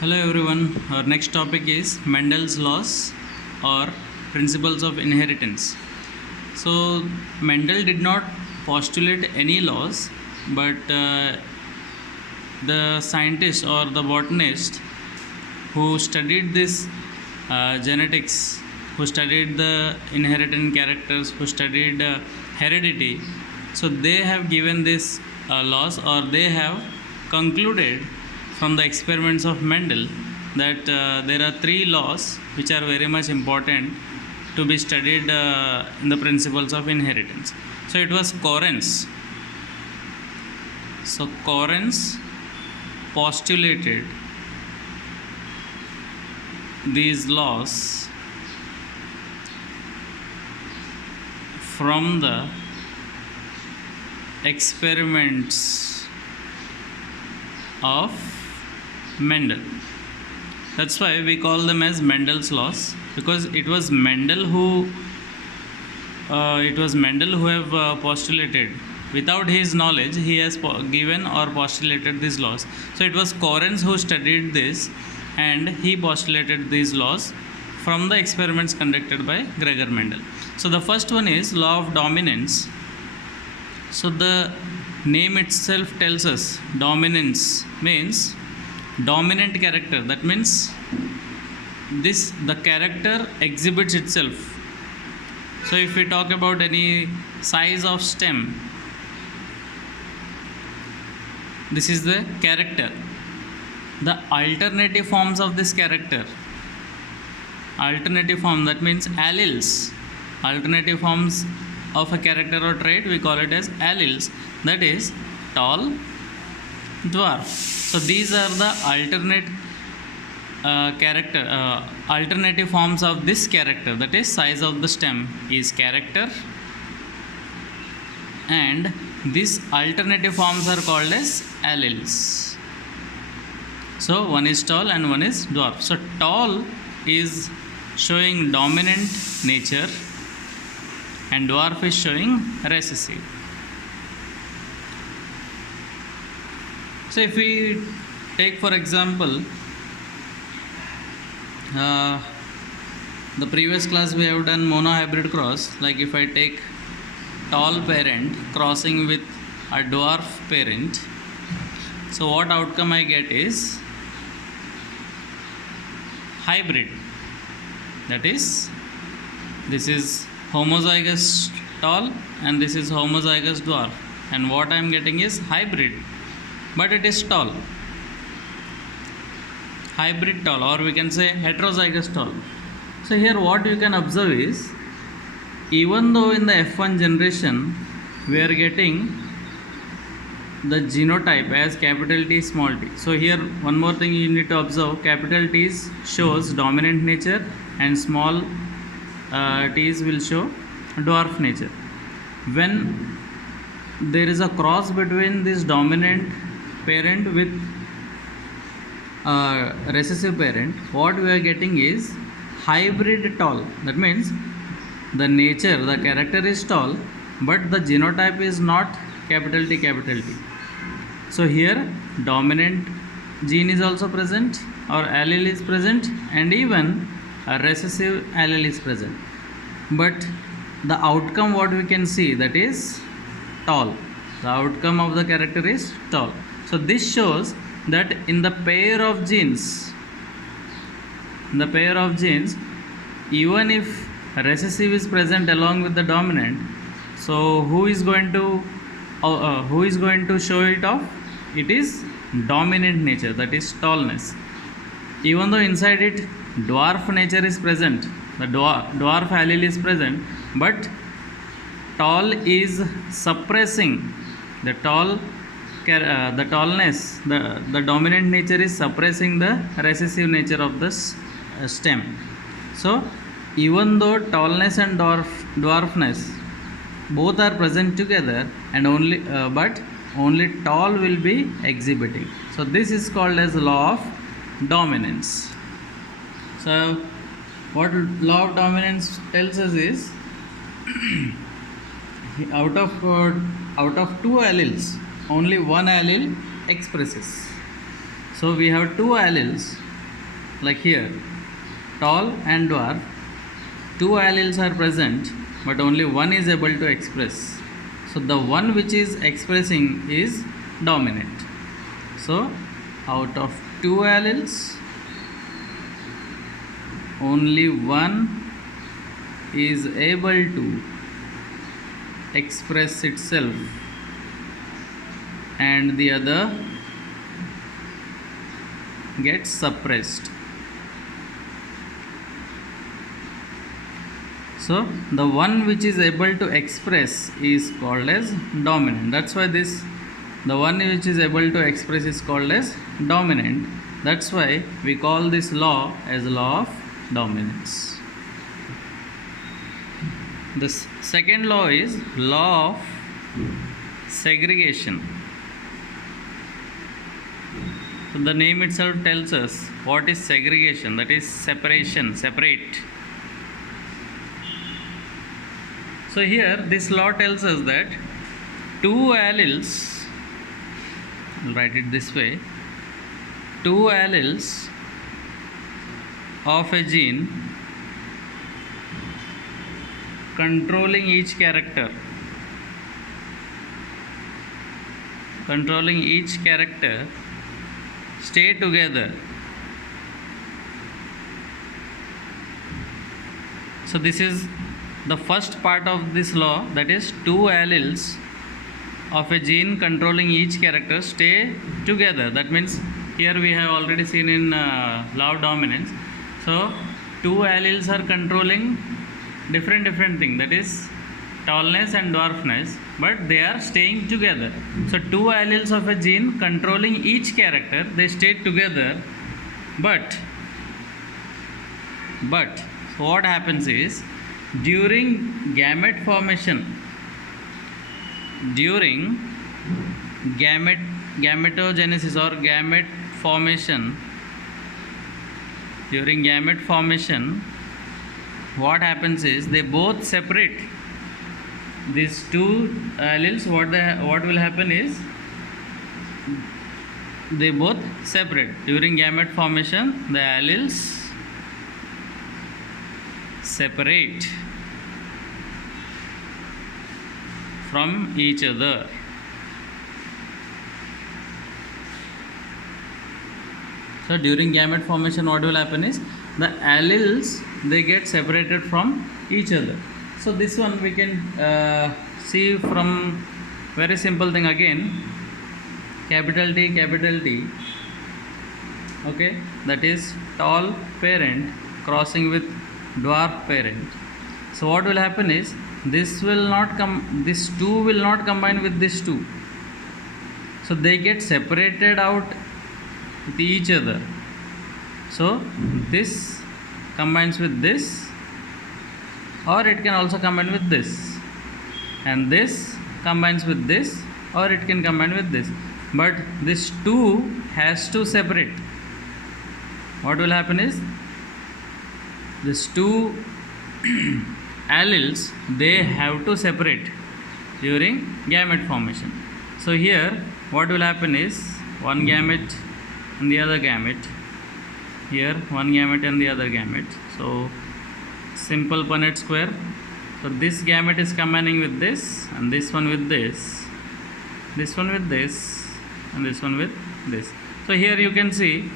Hello everyone. Our next topic is Mendel's laws or principles of inheritance. So Mendel did not postulate any laws, but the scientist or the botanist who studied this genetics, who studied the inherited characters, who studied heredity, so they have given this laws, or they have concluded from the experiments of Mendel that there are three laws which are very much important to be studied in the principles of inheritance. So it was Correns. So Correns postulated these laws from the experiments of Mendel. That's why we call them as Mendel's laws, because it was Mendel who have postulated. Without his knowledge, he has given or postulated these laws. So it was Correns who studied this, and he postulated these laws from the experiments conducted by Gregor Mendel. So the first one is law of dominance. So the name itself tells us dominance means dominant character. That means the character exhibits itself. So if we talk about any size of stem, this is the character. The alternative forms of this character, alternative form, that means alleles, alternative forms of a character or trait, we call it as alleles. That is tall, dwarf. So these are the alternative forms of this character. That is, size of the stem is character, and these alternative forms are called as alleles. So one is tall and one is dwarf. So tall is showing dominant nature, and dwarf is showing recessive. So if we take for example the previous class, we have done monohybrid cross. Like if I take tall parent crossing with a dwarf parent, so what outcome I get is hybrid. That is, this is homozygous tall and this is homozygous dwarf, and what I am getting is hybrid, but it is tall. Hybrid tall, or we can say heterozygous tall. So here what you can observe is, even though in the F1 generation we are getting the genotype as capital T, small t. So here one more thing you need to observe, capital T shows dominant nature and small t's will show dwarf nature. When there is a cross between this dominant parent with recessive parent, what we are getting is hybrid tall. That means the nature, the character is tall, but the genotype is not capital T, capital T. So here dominant gene is also present, or allele is present, and even a recessive allele is present. But the outcome what we can see, that is tall. The outcome of the character is tall. So this shows that in the pair of genes, even if recessive is present along with the dominant, so who is going to show it off? It is dominant nature, that is tallness. Even though inside it dwarf nature is present, the dwarf allele is present, but tall is suppressing the tallness, the dominant nature is suppressing the recessive nature of the stem. So even though tallness and dwarfness both are present together, and only tall will be exhibiting. So this is called as law of dominance. So what law of dominance tells us is, out of two alleles, only one allele expresses. So we have two alleles, like here, tall and dwarf, two alleles are present, but only one is able to express. So the one which is expressing is dominant. So out of two alleles, only one is able to express itself and the other gets suppressed. So the one which is able to express is called as dominant. That's why the one which is able to express is called as dominant. That's why we call this law as law of dominance. The second law is law of segregation. So the name itself tells us what is segregation, that is separation, separate. So here this law tells us that two alleles, I'll write it this way, two alleles of a gene controlling each character stay together. So this is the first part of this law, that is two alleles of a gene controlling each character stay together. That means here we have already seen in law of dominance. So two alleles are controlling different thing, that is tallness and dwarfness, but they are staying together. So two alleles of a gene controlling each character, they stay together, but what happens is during gametogenesis or gamete formation, during gamete formation, what happens is they both separate. These two alleles, what will happen is they both separate. During gamete formation, the alleles separate from each other. So during gamete formation, what will happen is the alleles, they get separated from each other. So this one we can see from very simple thing again, capital T, okay, that is tall parent crossing with dwarf parent. So what will happen is this two will not combine with this two, so they get separated out with each other. So this combines with this, or it can also combine with this, and this combines with this, or it can combine with this, but this two has to separate. What will happen is these two alleles, they have to separate during gamete formation. So here what will happen is one gamete and the other gamete, here one gamete and the other gamete. So simple Punnett square. So this gamete is combining with this, and this one with this one with this, and this one with this. So here you can see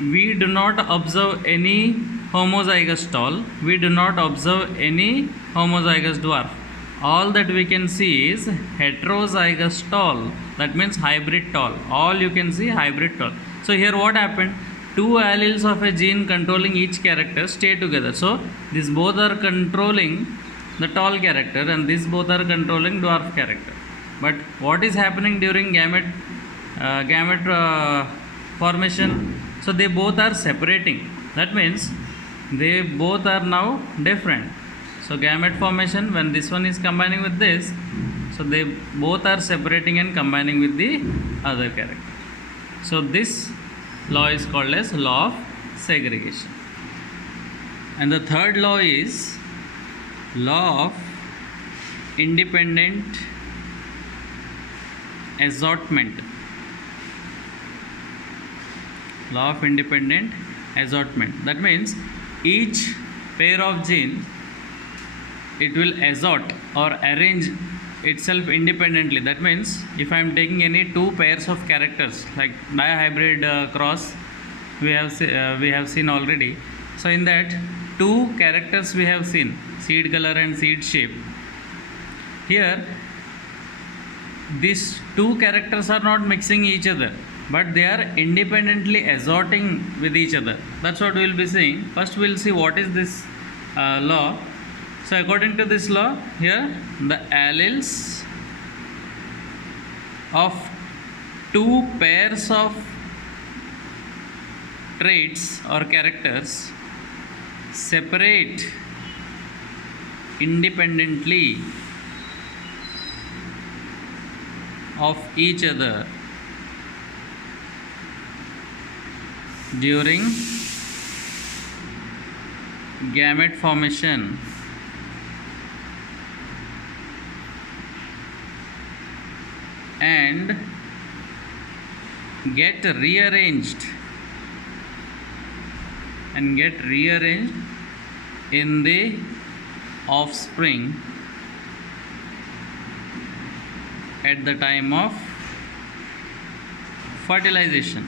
we do not observe any homozygous tall, we do not observe any homozygous dwarf. All that we can see is heterozygous tall, that means hybrid tall. All you can see hybrid tall. So here what happened? Two alleles of a gene controlling each character stay together. So these both are controlling the tall character, and these both are controlling dwarf character. But what is happening during gamete formation? So they both are separating. That means they both are now different. So gamete formation, when this one is combining with this, so they both are separating and combining with the other character. So this law is called as law of segregation. And the third law is law of independent assortment. Law of independent assortment. That means each pair of gene, it will assort or arrange itself independently. That means if I am taking any two pairs of characters like dihybrid cross, we have seen already. So in that two characters we have seen, seed color and seed shape. Here these two characters are not mixing each other, but they are independently assorting with each other. That's what we will be seeing. First we will see what is this law. So according to this law, here the alleles of two pairs of traits or characters separate independently of each other during gamete formation and get rearranged in the offspring at the time of fertilization.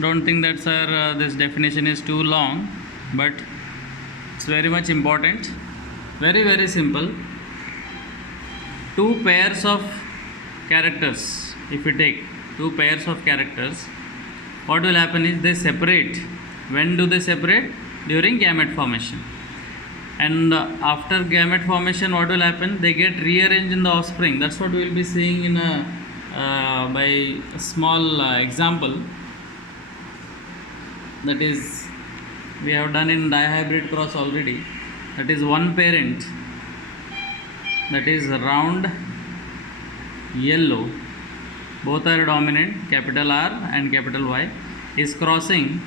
Don't think that sir this definition is too long, but it's very much important. Very simple. Two pairs of characters, if we take two pairs of characters, what will happen is they separate. When do they separate? During gamete formation. And after gamete formation, what will happen? They get rearranged in the offspring. That's what we will be seeing in by a small example. That is, we have done in dihybrid cross already. That is one parent, that is round yellow, both are dominant, capital R and capital Y, is crossing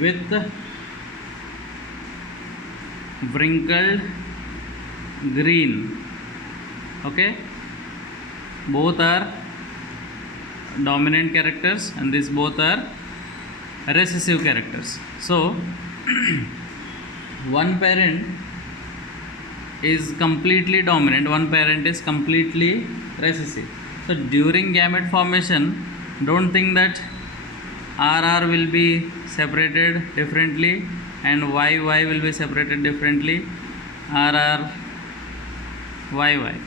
with wrinkled green. Okay, both are dominant characters and these both are recessive characters. So one parent is completely dominant, one parent is completely recessive. So during gamete formation, don't think that RR will be separated differently and YY will be separated differently. RR, YY.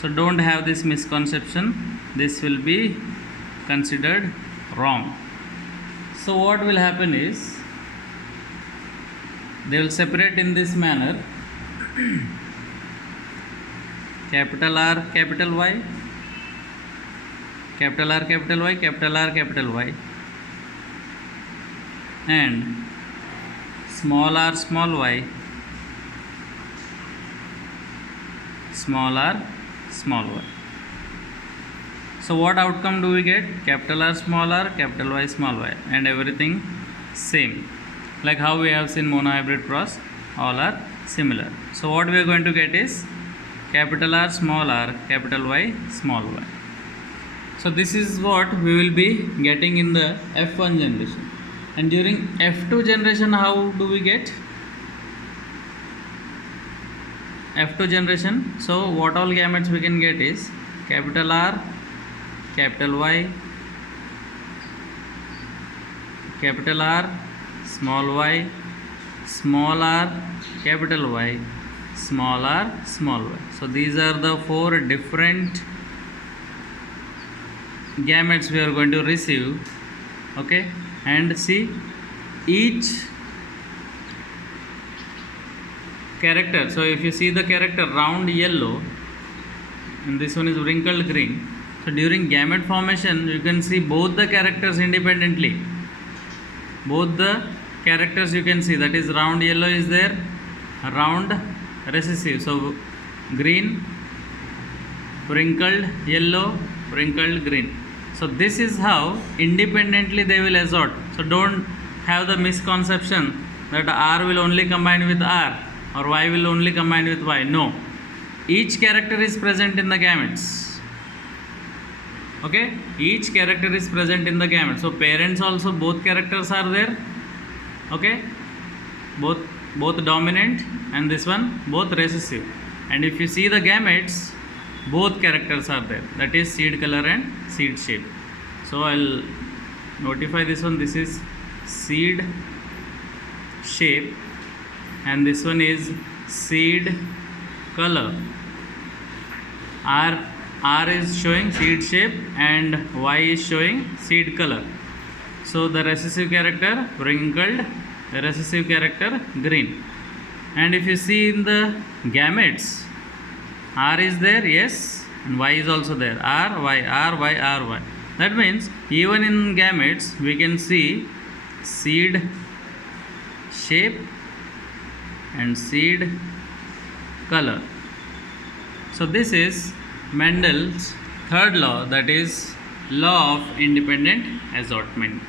So don't have this misconception. This will be considered wrong. So what will happen is they will separate in this manner. Capital R, capital Y, capital R, capital Y, capital R, capital Y, and small r, small y, small r, small y. So what outcome do we get? Capital R, small r, capital Y, small y, and everything same. Like how we have seen monohybrid cross, all are similar. So what we are going to get is capital R, small r, capital Y, small y. So this is what we will be getting in the F1 generation. And during F2 generation, how do we get? F2 generation, so what all gametes we can get is capital R, capital Y, capital R, small y, small r, capital Y, small r, small y. So these are the four different gametes we are going to receive. Okay, and see each character. So if you see the character round yellow and this one is wrinkled green, so during gamete formation you can see both the characters independently. Both the characters you can see, that is round yellow is there, round recessive, so green, wrinkled yellow, wrinkled green. So this is how independently they will assort. So don't have the misconception that R will only combine with R or Y will only combine with Y. No, each character is present in the gametes. Okay, each character is present in the gamete. So parents also, both characters are there. Okay, both dominant, and this one both recessive. And if you see the gametes, both characters are there, that is seed color and seed shape. So I'll notify this one, this is seed shape, and this one is seed color. R is showing seed shape and Y is showing seed color. So the recessive character wrinkled, the recessive character green. And if you see in the gametes, R is there, yes, and Y is also there. R, Y, R, Y, R, Y. That means even in gametes we can see seed shape and seed color. So this is Mendel's third law, that is law of independent assortment.